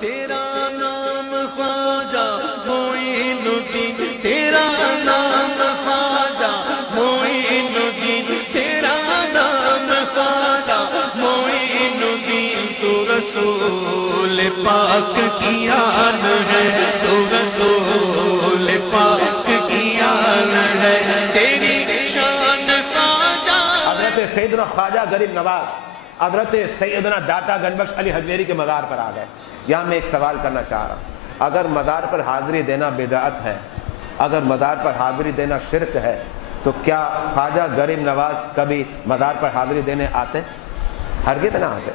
تیرا نام خواجہ معین الدین، تیرا نام خواجہ معین الدین، تیرا نام خواجہ معین الدین، تو رسول پاک کی آن ہے، تو رسول پاک کی آن ہے، تیری شان خواجہ۔ حضرت سیدنا خواجہ غریب نواز حضرت سیدنا داتا گنج بخش علی حجویری کے مزار پر آ گئے۔ یہاں میں ایک سوال کرنا چاہ رہا ہوں، اگر مزار پر حاضری دینا بدعت ہے، اگر مزار پر حاضری دینا شرک ہے، تو کیا خواجہ غریب نواز کبھی مزار پر حاضری دینے آتے؟ ہرگز نہ آتے۔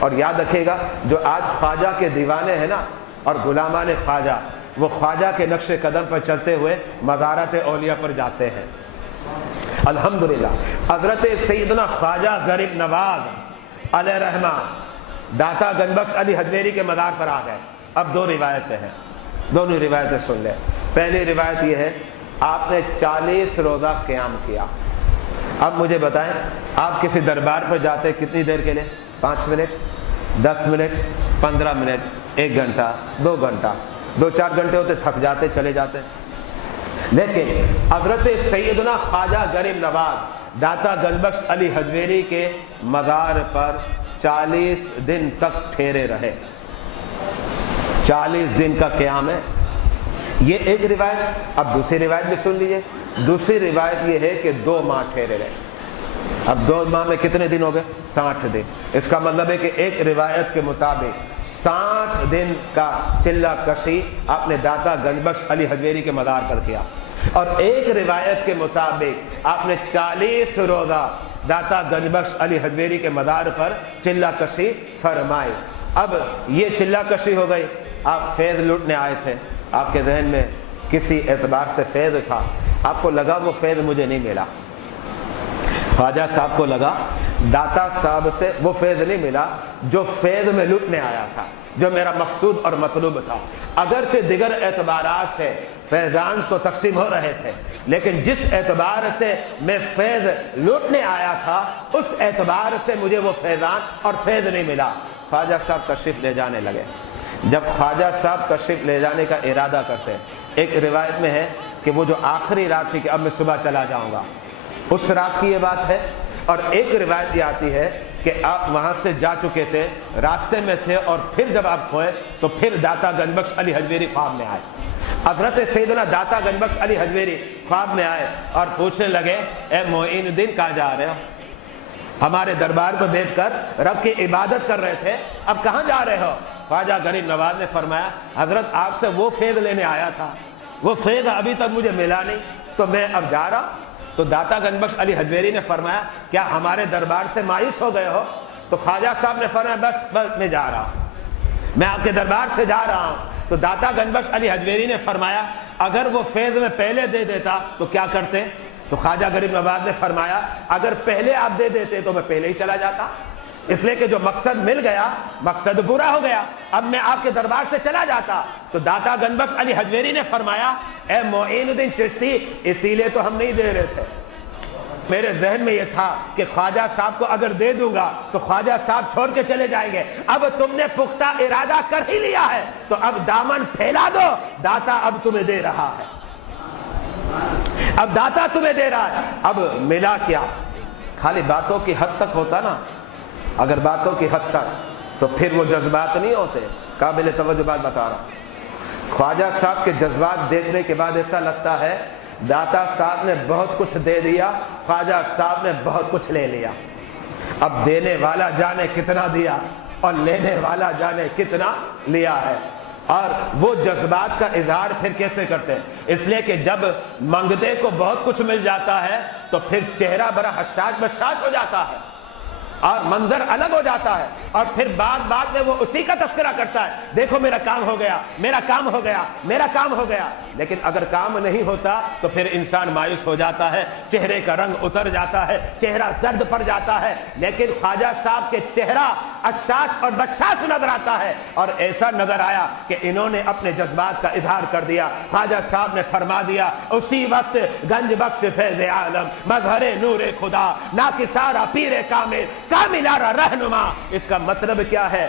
اور یاد رکھیے گا، جو آج خواجہ کے دیوانے ہیں نا اور غلامان خواجہ، وہ خواجہ کے نقش قدم پر چلتے ہوئے مزارات اولیاء پر جاتے ہیں۔ الحمدللہ حضرت سیدنا خواجہ غریب نواز علیہ رحمہ داتا گنج بخش علی حجویری کے مزار پر آ گئے۔ اب دو روایتیں ہیں، دونوں روایتیں سن لیں۔ پہلی روایت یہ ہے، آپ نے 40 روزہ قیام کیا۔ اب مجھے بتائیں، آپ کسی دربار پر جاتے کتنی دیر کے لیے؟ 5 منٹ، 10 منٹ، 15 منٹ، 1 گھنٹہ، 2 گھنٹہ، 2-4 گھنٹے ہوتے، تھک جاتے، چلے جاتے۔ لیکن حضرت سیدنا خواجہ غریب نواز داتا گنج بخش علی حجویری کے مزار پر 40 دن تک ٹھہرے رہے۔ 40 دن کا قیام ہے، یہ ایک روایت۔ اب دوسری روایت بھی سن لیجئے۔ دوسری روایت یہ ہے کہ 2 ماہ ٹھہرے رہے۔ اب 2 ماہ میں کتنے دن ہو گئے؟ 60 دن۔ اس کا مطلب ہے کہ ایک روایت کے مطابق 60 دن کا چلہ کشی آپ نے داتا گنج بخش علی حجویری کے مزار پر کیا، اور ایک روایت کے مطابق آپ نے 40 روزہ داتا گنج بخش علی حجویری کے مزار پر چلہ کشی فرمائی۔ اب یہ چلہ کشی ہو گئی، آپ فیض لوٹنے آئے تھے، آپ کے ذہن میں کسی اعتبار سے فیض تھا، آپ کو لگا وہ فیض مجھے نہیں ملا، خواجہ صاحب کو لگا داتا صاحب سے وہ فیض نہیں ملا جو فیض میں لوٹنے آیا تھا، جو میرا مقصود اور مطلوب تھا۔ اگرچہ دیگر اعتبارات سے فیضان تو تقسیم ہو رہے تھے، لیکن جس اعتبار سے میں فیض لوٹنے آیا تھا، اس اعتبار سے مجھے وہ فیضان اور فیض نہیں ملا۔ خواجہ صاحب تشریف لے جانے لگے۔ جب خواجہ صاحب تشریف لے جانے کا ارادہ کرتے، ایک روایت میں ہے کہ وہ جو آخری رات تھی کہ اب میں صبح چلا جاؤں گا، اس رات کی یہ بات ہے۔ اور ایک روایت یہ آتی ہے کہ آپ وہاں سے جا چکے تھے، راستے میں تھے، اور پھر جب آپ کھوئے تو پھر داتا گنج بخش علی حجویری خواب میں آئے۔ حضرت سیدنا داتا گنج بخش علی حجویری خواب میں آئے اور پوچھنے لگے، اے معین الدین کہاں جا رہے ہو؟ ہمارے دربار پر بیٹھ کر رب کی عبادت کر رہے تھے، اب کہاں جا رہے ہو؟ خواجہ غریب نواز نے فرمایا، حضرت آپ سے وہ فیض لینے آیا تھا، وہ فیض ابھی تک مجھے ملا نہیں، تو میں اب جا رہا ہوں۔ تو داتا گنج بخش علی حجویری نے فرمایا، کیا ہمارے دربار سے مایوس ہو گئے ہو؟ تو خواجہ صاحب نے فرمایا، بس میں جا رہا ہوں، میں آپ کے دربار سے جا رہا ہوں۔ تو داتا گنج بخش علی حجویری نے فرمایا، اگر وہ فیض میں پہلے دے دیتا تو کیا کرتے؟ تو خواجہ غریب نواز نے فرمایا، اگر پہلے آپ دے دیتے تو میں پہلے ہی چلا جاتا، اس لیے کہ جو مقصد مل گیا مقصد پورا ہو گیا، اب میں آپ کے دربار سے چلا جاتا۔ تو داتا گنج بخش علی حجویری نے فرمایا، اے معین الدین چشتی، اسی لیے تو ہم نہیں دے رہے تھے، میرے ذہن میں یہ تھا کہ خواجہ صاحب کو اگر دے دوں گا تو خواجہ صاحب چھوڑ کے چلے جائیں گے، اب تم نے پختہ ارادہ کر ہی لیا ہے تو اب دامن پھیلا دو، داتا اب تمہیں دے رہا ہے، اب داتا تمہیں دے رہا ہے۔ اب ملا کیا؟ خالی باتوں کی حد تک ہوتا نا، اگر باتوں کی حد تک تو پھر وہ جذبات نہیں ہوتے۔ قابل توجہ بات بتا رہا ہوں، خواجہ صاحب کے جذبات دیکھنے کے بعد ایسا لگتا ہے داتا صاحب نے بہت کچھ دے دیا، خواجہ صاحب نے بہت کچھ لے لیا۔ اب دینے والا جانے کتنا دیا اور لینے والا جانے کتنا لیا ہے، اور وہ جذبات کا اظہار پھر کیسے کرتے ہیں؟ اس لیے کہ جب منگتے کو بہت کچھ مل جاتا ہے تو پھر چہرہ بڑا حساس بشاش ہو جاتا ہے اور منظر الگ ہو جاتا ہے، اور پھر بعد میں وہ اسی کا تذکرہ کرتا ہے، دیکھو میرا کام ہو گیا، میرا کام ہو گیا، میرا کام ہو گیا۔ لیکن اگر کام نہیں ہوتا تو پھر انسان مایوس ہو جاتا ہے، چہرے کا رنگ اتر جاتا ہے، چہرہ زرد پڑ جاتا ہے۔ لیکن خواجہ صاحب کے چہرہ حساس اور بشاش نظر آتا ہے، اور ایسا نظر آیا کہ انہوں نے اپنے جذبات کا اظہار کر دیا۔ خواجہ صاحب نے فرما دیا، اسی وقت گنج بخش فیض عالم، مظہر نور خدا، ناکسارا پیر کامل، کاملارا رہنما۔ اس کا مطلب کیا ہے؟